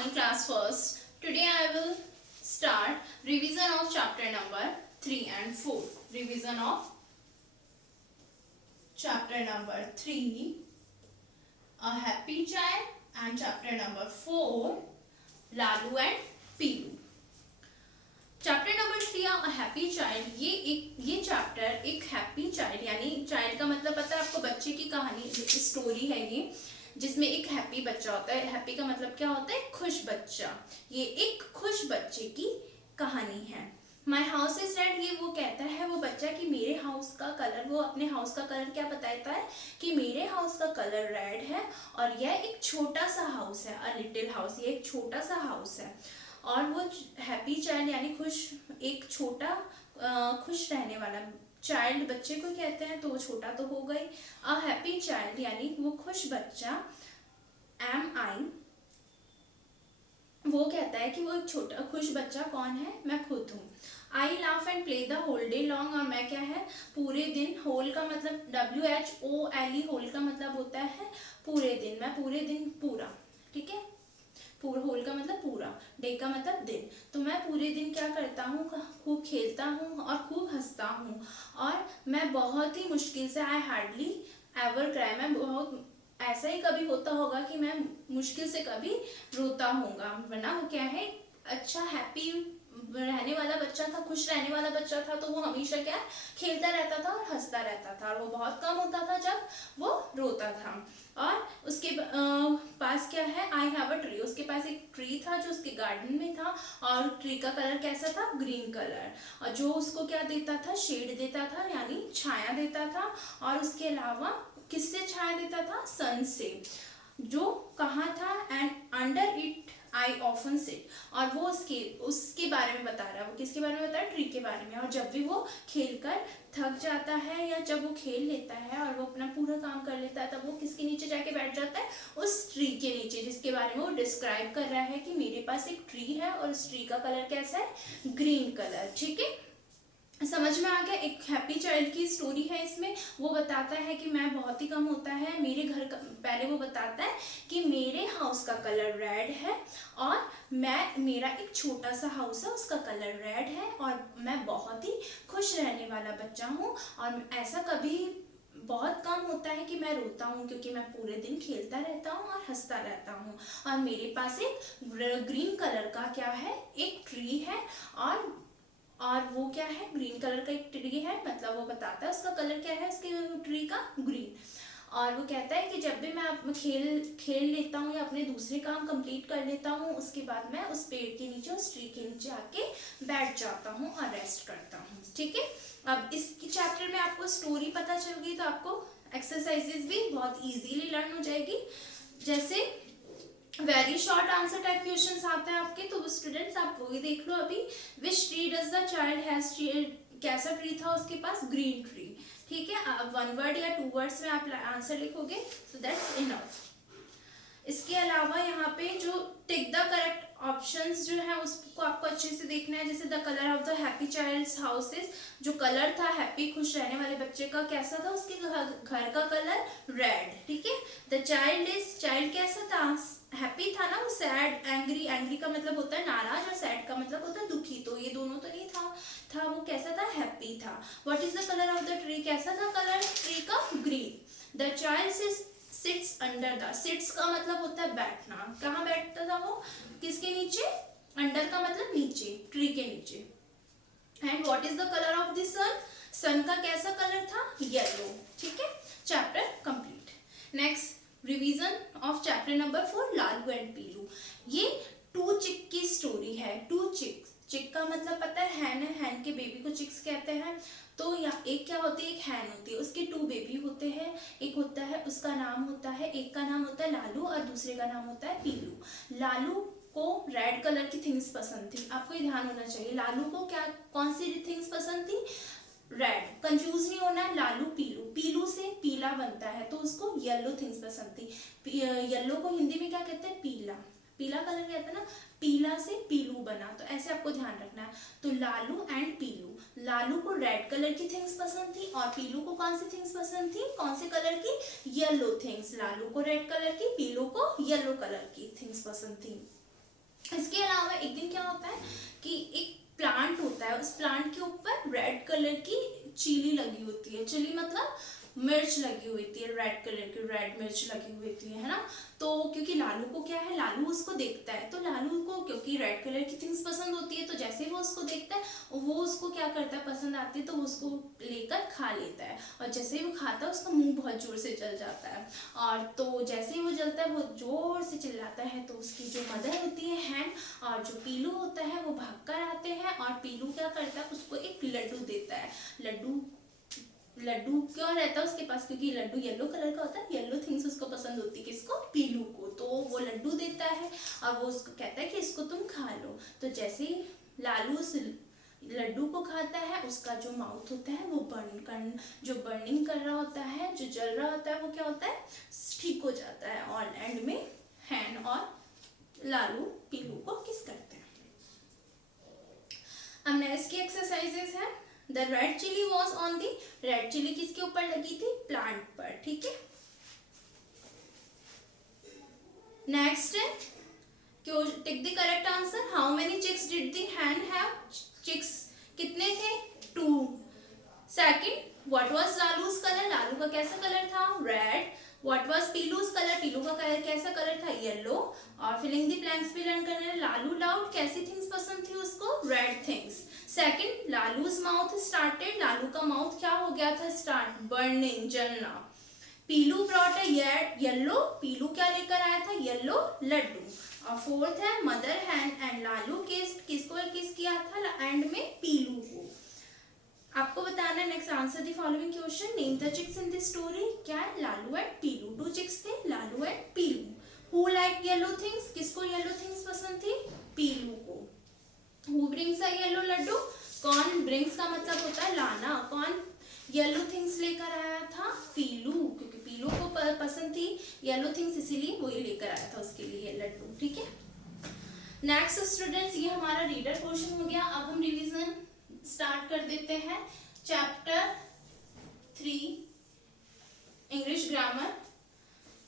Shivani, class first. Today I will start revision of chapter number 3 and 4. Revision of chapter number 3, A Happy Child, and chapter number 4, Lalu and Pilu. Chapter number 3 a happy child, ये chapter एक happy child यानी child का मतलब पता है आपको, बच्चे की कहानी स्टोरी है ये, जिसमें एक हैप्पी बच्चा होता है। हैप्पी का मतलब क्या होता है? खुश बच्चा। ये एक खुश बच्चे की कहानी है। माई हाउस इज रेड, ये वो कहता है वो बच्चा कि मेरे हाउस का कलर, वो अपने हाउस का कलर क्या बताता है कि मेरे हाउस का कलर रेड है और यह एक छोटा सा हाउस है, अ लिटिल हाउस, ये एक छोटा सा हाउस है। और वो हैप्पी चाइल्ड यानी खुश, एक छोटा खुश रहने वाला चाइल्ड बच्चे को कहते हैं, तो वो छोटा तो हो गई। अ हैप्पी चाइल्ड यानी वो खुश बच्चा। एम आई, वो कहता है कि वो एक छोटा खुश बच्चा कौन है? मैं खुद हूँ। I laugh and play the whole day long, और मैं क्या है? पूरे दिन। होल का मतलब WHOLE, होल का मतलब होता है पूरे दिन। मैं पूरे दिन, पूरा, ठीक है। होल का मतलब पूरा, डे का मतलब दिन। तो मैं पूरे दिन क्या करता हूँ? खूब खेलता हूँ और खूब हंसता हूँ। और मैं बहुत ही मुश्किल से, आई हार्डली एवर क्राई, मैं बहुत, ऐसा ही कभी होता होगा कि मैं मुश्किल से कभी रोता होऊंगा, वरना वो क्या है? अच्छा हैप्पी रहने वाला बच्चा था, खुश रहने वाला बच्चा था, तो वो हमेशा क्या है? खेलता रहता था और हंसता रहता था, और वो बहुत कम होता था जब वो रोता था। और उसके पास क्या है? आई हैव अ ट्री, उसके पास एक ट्री था जो उसके गार्डन में था, और ट्री का कलर कैसा था? Green colour. और जो उसको क्या देता था? शेड देता था, यानी छाया देता था। और उसके अलावा किससे छाया देता था? सन से। जो कहाँ था? And under it I often sit, और वो उसके बारे में बता रहा है। वो किसके बारे में बता रहा है? ट्री के बारे में। और जब भी वो खेलकर थक जाता है, या जब वो खेल लेता है और वो अपना पूरा काम कर लेता है, तब वो किसके नीचे जाके बैठ जाता है? उस ट्री के नीचे, जिसके बारे में वो डिस्क्राइब कर रहा है कि मेरे पास एक ट्री है और उस ट्री का कलर कैसा है? Green colour. ठीक है, समझ में आ गया? एक हैप्पी चाइल्ड की स्टोरी है इसमें। वो बताता है कि मैं बहुत ही कम होता है मेरे घर का, पहले वो बताता है कि मेरे हाउस का कलर रेड है, और मेरा एक छोटा सा हाउस है, उसका कलर रेड है, और मैं बहुत ही खुश रहने वाला बच्चा हूँ। और ऐसा कभी बहुत कम होता है कि मैं रोता हूँ, क्योंकि मैं पूरे दिन खेलता रहता हूँ और हंसता रहता हूँ। और मेरे पास एक ग्रीन कलर का क्या है? एक ट्री है। और वो क्या है? ग्रीन कलर का एक ट्री है, मतलब वो बताता है उसका कलर क्या है, उसके ट्री का ग्रीन। और वो कहता है कि जब भी मैं खेल लेता हूँ या अपने दूसरे काम कंप्लीट कर लेता हूँ, उसके बाद मैं उस पेड़ के नीचे, उस ट्री के नीचे आके बैठ जाता हूँ और रेस्ट करता हूँ। ठीक है, अब इस चैप्टर में आपको स्टोरी पता चल गई, तो आपको एक्सरसाइजेज भी बहुत इजीली लर्न हो जाएगी। जैसे very short answer type questions आते हैं आपके, तो स्टूडेंट्स आप वही देख लो अभी। Which tree does the child has, कैसा ट्री था उसके पास? Green tree. ठीक है, अब 1 वर्ड या 2 वर्ड्स में आप आंसर लिखोगे, सो दैट्स इनफ। इसके अलावा यहाँ पे जो टिक द करेक्ट ऑप्शंस जो है उसको आपको अच्छे से देखना है। जैसे the colour of the happy child's houses, जो कलर था हैप्पी खुश रहने वाले बच्चे का कैसा था? उसके घर का कलर रेड। ठीक है, द चाइल्ड कैसा था? हैप्पी था ना। वो सैड, एंग्री का मतलब होता है नाराज, और सैड का मतलब होता है दुखी, तो ये दोनों तो नहीं था वो कैसा था? हैप्पी था। What is the colour of the tree, कैसा था कलर ट्री का? Green. The child sits under the, sits का मतलब होता है बैठना, कहाँ बैठता था वो? किसके नीचे? अंडर का मतलब नीचे, ट्री के नीचे। And what is the colour of the sun, sun का कैसा कलर था? येलो। ठीक है, chapter complete. Next revision of chapter number 4, Lalu and Pilu. ये 2 चिक की स्टोरी है। 2 चिक, चिक का मतलब पता है? हैन है, हैन के बेबी को चिक्स कहते हैं। तो यहाँ एक क्या होती है? एक हैन होती है, उसके 2 बेबी होते हैं। एक होता है, उसका नाम होता है, एक का नाम होता है लालू और दूसरे का नाम होता है पीलू। लालू को रेड कलर की थिंग्स पसंद थी, आपको ये ध्यान होना चाहिए। लालू को क्या, कौन सी थिंग्स पसंद थी? रेड। कंफ्यूज नहीं होना है, लालू पीलू, पीलू से पीला बनता है, तो उसको येलो थिंग्स पसंद थी। येलो को हिंदी में क्या कहते हैं? पीला, पीला कलर कहते हैं ना, पीला से पीलू बना, तो ऐसे आपको ध्यान रखना है। तो लालू एंड पीलू, लालू को रेड कलर की थिंग्स पसंद थी, और पीलू को कौन सी थिंग्स पसंद थी? कौन से कलर की? Yellow things. लालू को रेड कलर की, पीलू को येलो कलर की थिंग्स पसंद थी। इसके अलावा एक दिन क्या होता है कि एक प्लांट होता है, उस प्लांट के ऊपर रेड कलर की चिली लगी होती है। चिली मतलब मिर्च लगी हुई थी, रेड कलर की रेड मिर्च लगी हुई थी, है ना। तो क्योंकि लालू को क्या है, लालू उसको देखता है, तो लालू को क्योंकि रेड कलर की थिंग्स पसंद होती है, तो जैसे वो उसको देखता है वो उसको क्या करता है, पसंद आती है तो वो उसको लेकर खा लेता है। और जैसे ही वो खाता है उसका मुंह बहुत जोर से जल जाता है। और तो जैसे ही वो जलता है वो जोर से चिल्लाता है, तो उसकी जो मदर होती है हैन और जो पीलू होता है वो भाग कर आते हैं। और पीलू क्या करता है, उसको एक लड्डू देता है। लड्डू क्यों रहता है उसके पास, क्योंकि लड्डू येलो कलर का होता है, येलो थिंग्स उसको पसंद होती है, किसको, पीलू को। तो वो लड्डू देता है और वो उसको कहता है कि इसको तुम खा लो। तो जैसे ही लालू उस लड्डू को खाता है, उसका जो माउथ होता है वो बर्निंग कर रहा होता है, जो जल रहा होता है वो क्या होता है, ठीक हो जाता है। और एंड में हैन और लालू पीलू को किस करते हैं। अब नेक्स्ट की एक्सरसाइजेस है। The red chilli was on the, red chilli किसके ऊपर लगी थी, प्लांट पर, ठीक है। नेक्स्ट है tick the correct answer. How many chicks did the hen have, chicks कितने थे, 2। Second, what was Lalu's colour, Lalu का कैसा कलर था, red. What was Pilu's colour, Pilu का कैसा कलर था, येलो। और फिलिंग द ब्लैंक्स भी लर्न करने, लालू लाउड कैसी थिंग्स पसंद थी उसको, red things. Second, Lalu's mouth started, Lalu का माउथ क्या हो गया था, स्टार्ट, बर्निंग, जलना। पीलू ब्रॉट अ येलो, पीलू क्या लेकर आया था, येलो लड्डू। और फोर्थ है मदर हैन एंड लालू किसको किस किया था, एंड में पीलू को। आपको बताना next, answer the following question, name the chicks in this story. क्या है, लालू एंड पीलू, 2 चिक्स थे, Lalu and Pilu. Who like yellow things, किसको येलो थिंग्स पसंद थी, पीलू को। Who brings a yellow laddoo, कौन, ब्रिंग्स का मतलब होता है लाना, कौन येलो थिंग्स लेकर आया था, पीलू, क्योंकि पीलू को पसंद थी येलो थिंग्स, इसीलिए वो ही लेकर आया था उसके लिए लड्डू, ठीक है। नेक्स्ट स्टूडेंट्स, ये हमारा रीडर क्वेश्चन हो गया। अब हम रिवीजन स्टार्ट कर देते हैं। Chapter 3 English grammar,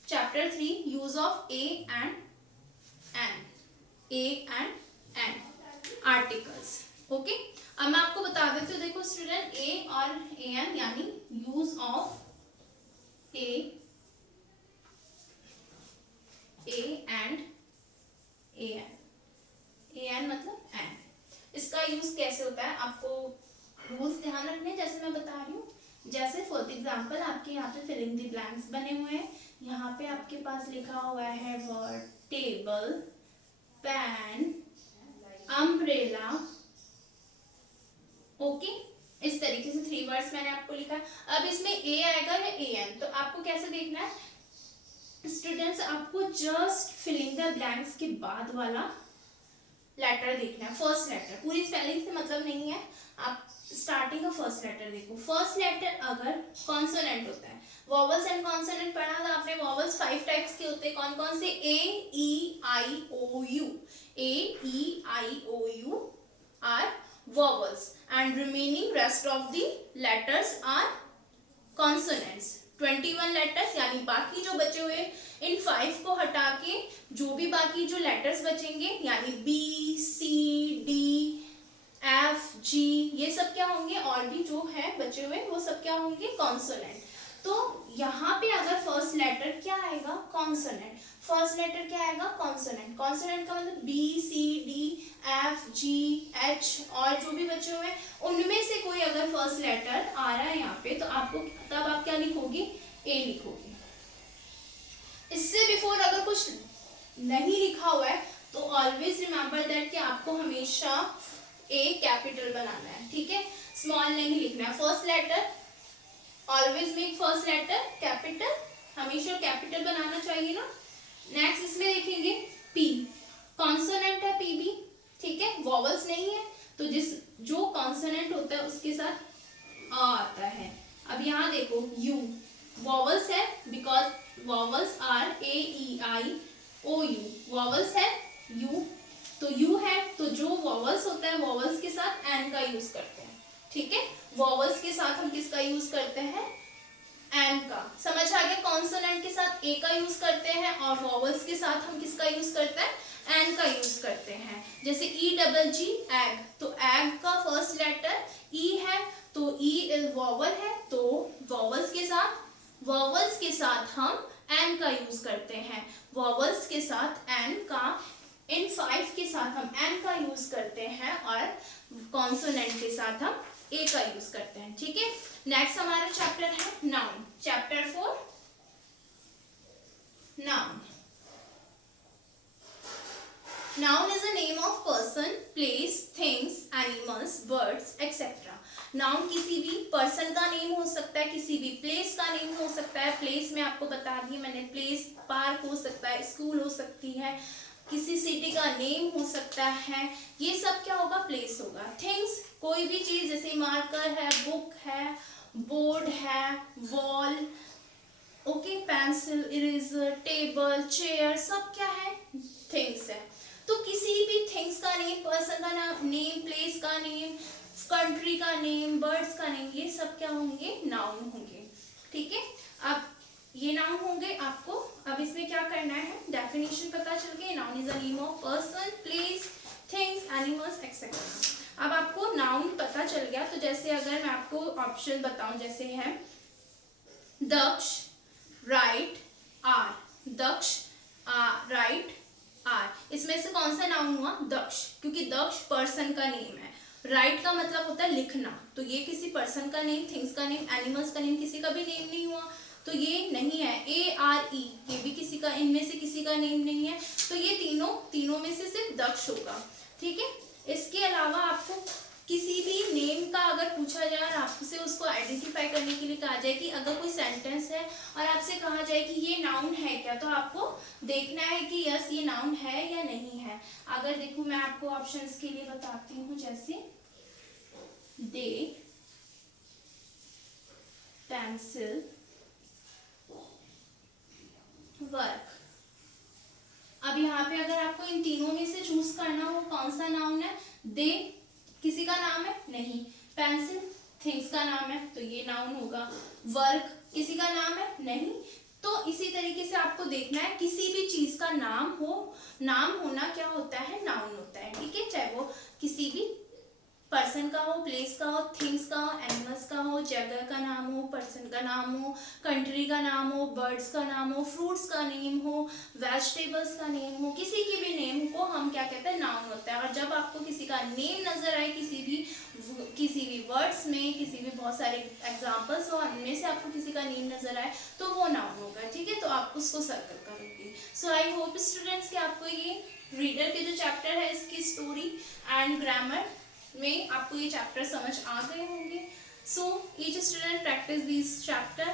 chapter 3 use of a and an articles, okay. अब मैं आपको बता देती हूँ, देखो स्टूडेंट, ए और एन यानी use of a and an मतलब एन, इसका यूज कैसे होता है, आपको रूल्स ध्यान रखने, जैसे मैं बता रही हूँ। जैसे फॉर एग्जांपल आपके यहाँ पे फिलिंग द ब्लैंक्स बने हुए हैं, यहाँ पे आपके पास लिखा हुआ है word table, pen, umbrella, okay. इस तरीके से 3 वर्ड्स मैंने आपको लिखा है। अब इसमें ए आएगा या ए एन, तो आपको कैसे देखना है स्टूडेंट्स, आपको जस्ट फिलिंग द ब्लैंक्स के बाद वाला लेटर देखना है, फर्स्ट लेटर, पूरी स्पेलिंग से मतलब नहीं है, आप स्टार्टिंग का फर्स्ट लेटर देखो। फर्स्ट लेटर अगर कॉन्सोनेंट होता है, वॉवल्स एंड कॉन्सोनेंट पढ़ा था आपने, वॉवल्स 5 टाइप्स के होते हैं, कौन कौन से, A E I O U, A E I O U are vowels and remaining rest of the letters are consonants। 21 letters यानी बाकी जो बचे हुए इन 5 को हटा के जो भी बाकी जो letters बचेंगे यानी B, C, D, F, G, ये सब क्या होंगे, और भी जो है बचे हुए वो सब क्या होंगे, कॉन्सोनेंट। तो यहाँ पे अगर फर्स्ट लेटर क्या आएगा, कॉन्सोनेंट, फर्स्ट लेटर क्या आएगा, कॉन्सोनेंट। कॉन्सोनेंट का मतलब B, C, D, F, G, H और जो भी बचे हुए हैं उनमें से कोई अगर फर्स्ट लेटर आ रहा है यहाँ पे, तो आपको तब आप क्या लिखोगे, ए लिखोगे। इससे बिफोर अगर कुछ नहीं लिखा हुआ है तो ऑलवेज रिमेंबर दैट कि आपको हमेशा ए कैपिटल बनाना है, ठीक है, स्मॉल नहीं लिखना है। First letter always make first letter capital, हमेशा कैपिटल बनाना चाहिए ना। नेक्स्ट इसमें देखेंगे पी, कॉन्सोनेंट है पी भी, ठीक है, वॉवल्स नहीं है, तो जो कॉन्सोनेंट होता है उसके साथ आ आता है। अब यहाँ देखो यू, वॉवल्स है because vowels are A E I O U, vowels है यू, तो यू है, तो जो वॉवल्स होता है वॉवल्स के साथ एन का यूज करते हैं, ठीक है, वॉवल्स के साथ हम किसका यूज करते हैं, एन का। समझ आ गया, कॉन्सोनेंट के साथ ए का यूज करते हैं और वॉवल्स के साथ हम किसका यूज करते हैं, एन का यूज करते हैं। जैसे E एग, तो एग का फर्स्ट लेटर ई है, तो ई वॉवल है, तो वॉवल्स के साथ हम एन का यूज करते हैं। वॉवल्स के साथ एन का, इन 5 के साथ हम एन का यूज करते हैं और कॉन्सोनेंट के साथ हम ए का यूज करते हैं। ठीक है, नेक्स्ट हमारा चैप्टर है noun, chapter 4 noun. Noun is a name of person, place, things, animals, birds, etc. Noun किसी भी पर्सन का नेम हो सकता है, किसी भी प्लेस का नेम हो सकता है। प्लेस में आपको बता दी मैंने, प्लेस पार्क हो सकता है, स्कूल हो सकती है, किसी सिटी का नेम हो सकता है, ये सब क्या होगा, प्लेस होगा। थिंग्स, कोई भी चीज, जैसे मार्कर है, बुक है, बोर्ड है, wall, okay, pencil, eraser, table, chair, सब क्या है, थिंग्स है। तो किसी भी थिंग्स का नेम, पर्सन का नेम, प्लेस का नेम, कंट्री का नेम, बर्ड्स का नेम, ये सब क्या होंगे, नाउन होंगे। ठीक है, अब ये नाउन होंगे आपको। अब इसमें क्या करना है, डेफिनेशन पता चल गई। Noun is a name of person, place, things, animals etcetera. अब आपको नाउन पता चल गया, तो जैसे अगर मैं आपको ऑप्शन बताऊं, जैसे है Daksh, write, are, Daksh, write, are, इसमें से कौन सा नाउन हुआ, दक्ष, क्योंकि दक्ष पर्सन का नेम है। राइट का मतलब होता है लिखना, तो ये किसी पर्सन का नेम, थिंग्स का नेम, एनिमल्स का नेम, किसी का भी नेम नहीं हुआ, तो ये नहीं है। ARE, ये भी किसी का, इनमें से किसी का नेम नहीं है, तो ये तीनों में से सिर्फ दक्ष होगा। ठीक है, इसके अलावा आपको किसी भी नेम का अगर पूछा जाए और आपसे उसको आइडेंटिफाई करने के लिए कहा जाए कि अगर कोई सेंटेंस है और आपसे कहा जाए कि ये नाउन है क्या, तो आपको देखना है कि यस ये नाउन है या नहीं है। अगर देखो मैं आपको ऑप्शंस के लिए बताती हूँ, जैसे दे, पेंसिल, वर्क। अब यहाँ पे अगर आपको इन तीनों में से चूज करना हो कौन सा नाउन है, दे किसी का नाम है नहीं, पेंसिल थिंग्स का नाम है तो ये नाउन होगा, वर्क किसी का नाम है नहीं, तो इसी तरीके से आपको देखना है किसी भी चीज का नाम हो, नाम होना क्या होता है, नाउन होता है। ठीक है, चाहे वो किसी भी पर्सन का हो, प्लेस का हो, थिंग्स का हो, एनिमल्स का हो, जगह का नाम हो, पर्सन का नाम हो, कंट्री का नाम हो, बर्ड्स का नाम हो, फ्रूट्स का नेम हो, वेजिटेबल्स का नेम हो, किसी के भी नेम को हम क्या कहते हैं, नाउन होता है। और जब आपको किसी का नेम नजर आए किसी भी वर्ड्स में, किसी भी बहुत सारे एग्जाम्पल्स हो उनमें से आपको किसी का नेम नजर आए तो वो नाउन होगा। ठीक है, तो आप उसको सर्कल करोगे। सो आई होप स्टूडेंट्स कि आपको ये रीडर के जो चैप्टर है इसकी स्टोरी एंड ग्रामर में आपको ये चैप्टर समझ आ गए होंगे। So each student practice this chapter